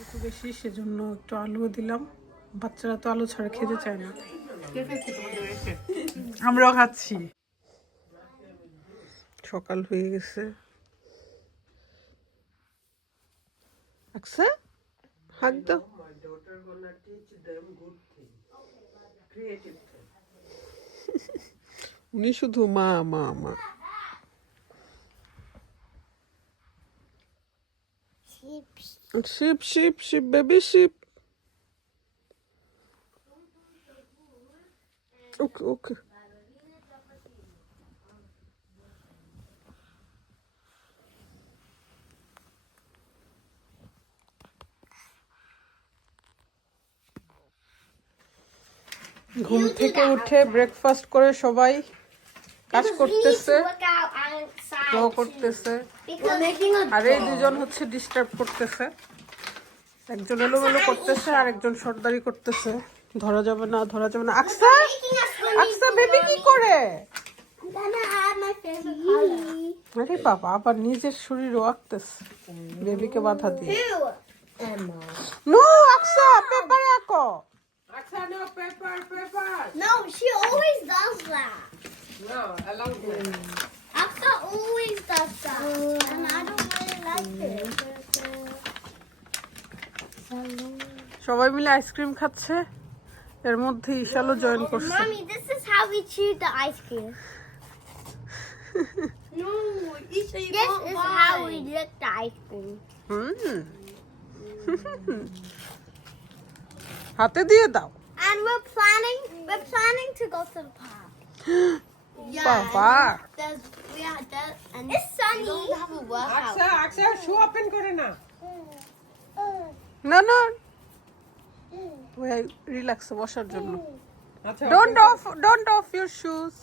একটু বেশি, সেজন্য একটু আলুও দিলাম। বাচ্চারা তো আলু ছাড়া খেতে চায় না। আমরাও খাচ্ছি। সকাল হয়ে গেছে। আচ্ছা, হাত দাও। উনি শুধু মা মা মা। Sheep, sheep, sheep, baby sheep. Okay, okay. ঘুম থেকে উঠে ব্রেকফাস্ট করে সবাই কাজ করতেছে, দোয়া করতেছে। আর এই দুজন হচ্ছে ডিস্টার্ব করতেছে। একজন এলোমেলো করতেছে আর একজন সর্দারি করতেছে। ধরা যাবে না, ধরা যাবে না। আকসা, আকসা বেবি কি করে? আরে বাবা, আবার নিজের শরীরও আঁকতেছে বেবিকে বাধা দিয়ে। নো আকসা, পেপারে আঁকো। Aksa, no paper, paper. No, she always does that. No, I love it. Aksa always does that, and I don't really like it. সবাই মিলে আইসক্রিম খাচ্ছে, এর মধ্যে ইশালও জয়েন করছে। Mommy, this is how we chew the ice cream. No, Isha, you This can't is buy. how we lick the ice cream. হাতে দিয়ে দাও। And we're planning to go to the park. বাবা, And it's sunny. We don't have a workout. Aqsa shoe open করে না। না না, ওই রিল্যাক্সে বসার জন্য। Don't off your shoes.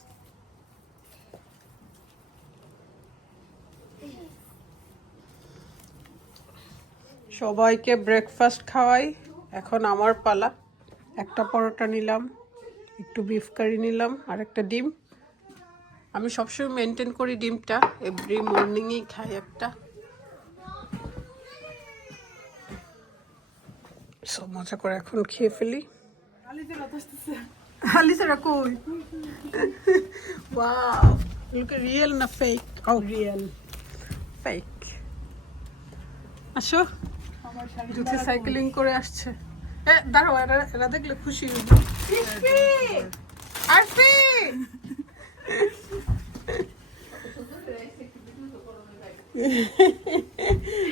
সবাইকে ব্রেকফাস্ট খাওয়াই, এখন আমার পালা। একটা পরোটা নিলাম, একটু বিফ কারি নিলাম, আর একটা ডিম। আমি সবসময় মেনটেন করি ডিমটা, এভরি মর্নিংয়েই খাই একটা। সব মজা করে এখন খেয়ে ফেলি। আলিসারা কই? ওয়াও, লুক রিয়েল না ফেক? ও রিয়েল, ফেক। আসো, জুথি সাইকেলিং করে আসছে। দাঁড়াও, এরা দেখলে খুশি হইব। আরফি,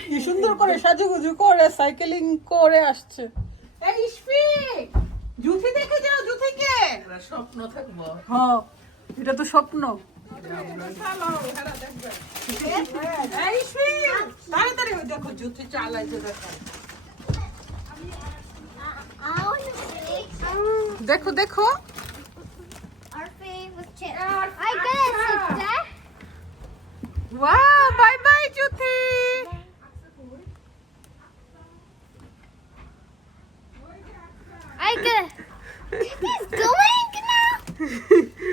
কি সুন্দর করে সাজুগুজু করে সাইকেলিং করে আসছে। এই ইশফি, জুথি দেখে যাও, জুথিকে। স্বপ্ন থাকবো। হ্যাঁ, এটা তো স্বপ্ন। এই ইশফি, তাড়াতাড়ি দেখো জুথি চালাইতে দেখো। দেখো দেখো। Our favorite chip. I guess it's that. Wow, bye bye Juthi. I guess. He's going now.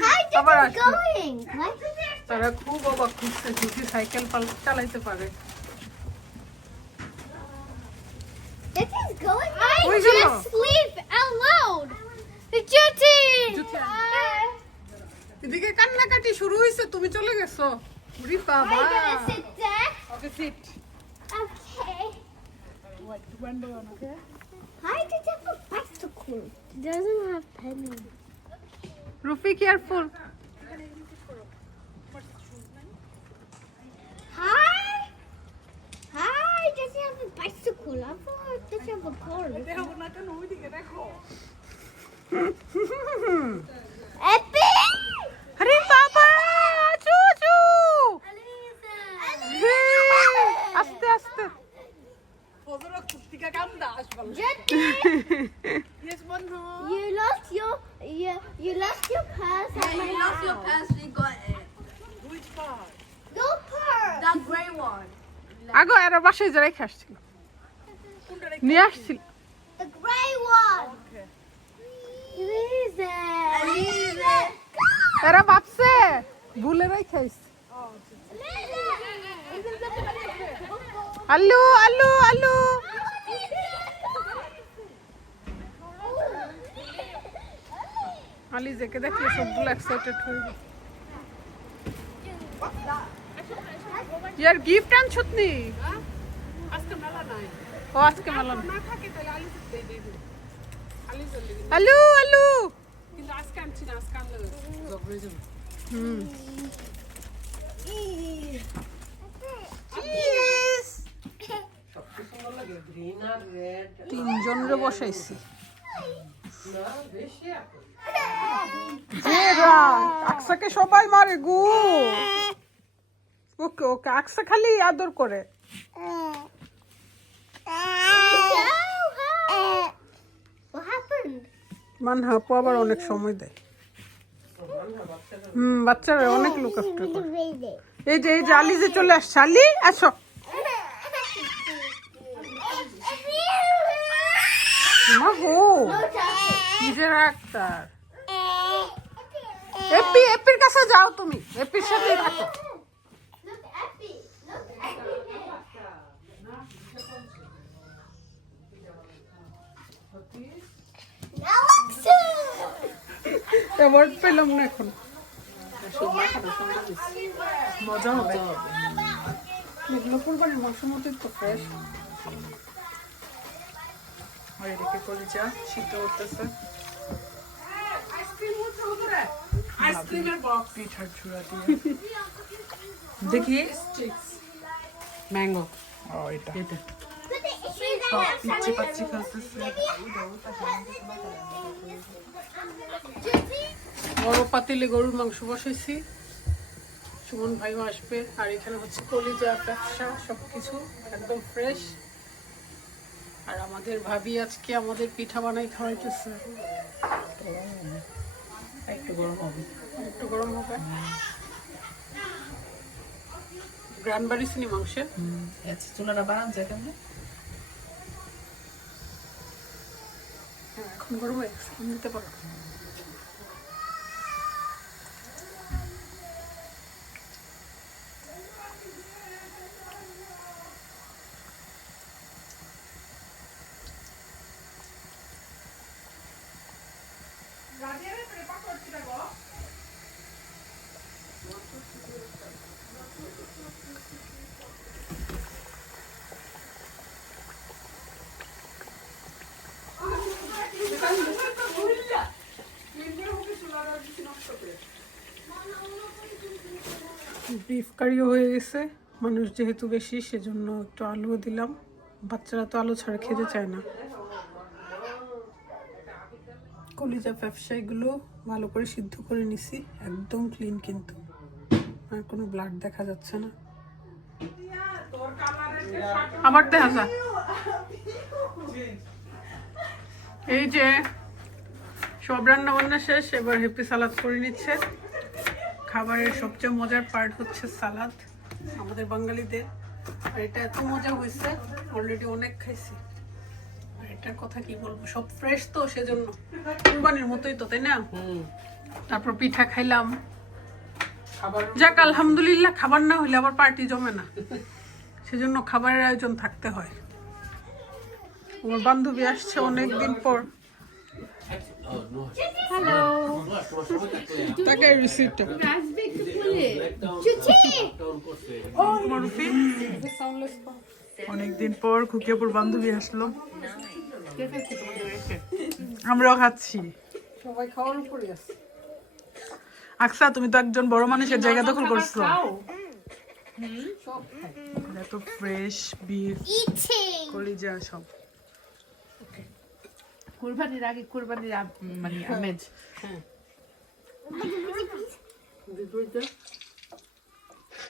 Hi, আবার He's আসবে। going. What? তারা খুব অবাক হচ্ছে জুথি সাইকেল চালাইতে পারে। He's going. I Where's he just going? sleep out loud. The Juti. Juti. এদিকে কান্নাকাটি শুরু হয়েছে, তুমি চলে গেছো। ওরে বাবা। I'm gonna sit there. Okay sit. Okay. Wait, window on, okay? Hi, does he have a bicycle? He doesn't have pennies. রুফি careful. Hi. Hi, does he have a bicycle? I thought does he have a car? Epi! আরে বাবা, চুচু। আস্তে আস্তে। You lost your purse at my You lost your house. purse, we got it. Your purse. That grey one. আগো এরা বাসায় যারাই খাচ্ছিল, নিয়ে আসছিল। The grey one. Elise. এরা ভাবছে ভুলেরাই খাইছে। আলু আলু আলু আলি যেকে দেখলে সবগুলো এক্সাইটেড হয়ে যায়। ইয়ার গিফট আনছত নি? ও আজকে মেলা নাই। আলু আলু হুম তিনজনরে বসাইছি। আকসাকে সবাই মারে গো। ওকে ওকে আকসা খালি আদর করে। What happened? মানহা আপু আবার অনেক সময় দেয়। বাচ্চারা অনেক লুক আফটার করে। এই যে আলি যে চলে আসছে। আলি আসো। মা হো নিজের আক্তার। এপির কাছে যাও তুমি, এপির সাথে থাকো। Look, Effie. Look, অ্যাওয়ার্ড পেলাম না এখন। মজা হবে এগুলো। কোরবানির মাংসের মতোই তো ফ্রেশ। আর এদিকে কলিজা সিদ্ধ করতেছে। পিঠার ঝুড়া দিয়ে দেখি ম্যাঙ্গো। ও এটা সব পিচ্ছি পাচ্ছি খাইতেছে। বড় পাতিলে গরুর মাংস বসাইছি। সুমন ভাইও আসবে। আর এখানে হচ্ছে কলিজা, ব্যবসা সবকিছু একদম ফ্রেশ। আর আমাদের ভাবি আজকে আমাদের পিঠা বানাই খাওয়াইতেছে। একটু গরম হবে, একটু গরম হবে। গ্রান বাড়িছিনি মাংসের। চুলাটা বানান যায় কেমন? এখন গরম হয়ে গেছে, নিতে পারো। বিফ কারিও হয়ে গেছে। মানুষ যেহেতু বেশি সেজন্য একটু আলুও দিলাম। বাচ্চারা তো আলু ছাড়া খেতে চায় না। কলিজা ব্যবসা এগুলো ভালো করে সিদ্ধ করে নিছি, একদম ক্লিন, কিন্তু আর কোনো ব্লাড দেখা যাচ্ছে না। আবার দেখা যায়। এই যে সব রান্না বান্না শেষ, এবার হ্যাপি সালাদ করে নিচ্ছে। খাবারের সবচেয়ে মজার পার্ট হচ্ছে সালাদ আমাদের বাঙালিদের। আর এটা এত মজা হয়েছে, অলরেডি অনেক খাইছি। আর এটার কথা কি বলবো, সব ফ্রেশ তো সেজন্য কুরবানির মতোই তো, তাই না? তারপর পিঠা খাইলাম। যাক আলহামদুলিল্লাহ, খাবার না হলে আবার পার্টি জমে না, সেজন্য খাবারের আয়োজন থাকতে হয়। আমার বান্ধবী আসছে অনেকদিন পর। হ্যালো, তাকে রিসিপ্টটা অনেকদিন পর খুকিয়াপুর বান্ধবী আসলো, আমরাও খাচ্ছি। সবাই খাওয়ার উপরে আছে। আকসা, তুমি তো একজন বড় মানুষের জায়গা দখল করছো। এত ফ্রেশ বিফ, কলিজা সব। কুরবানির আগে কুরবানির মানে আমেজ। হ্যাঁ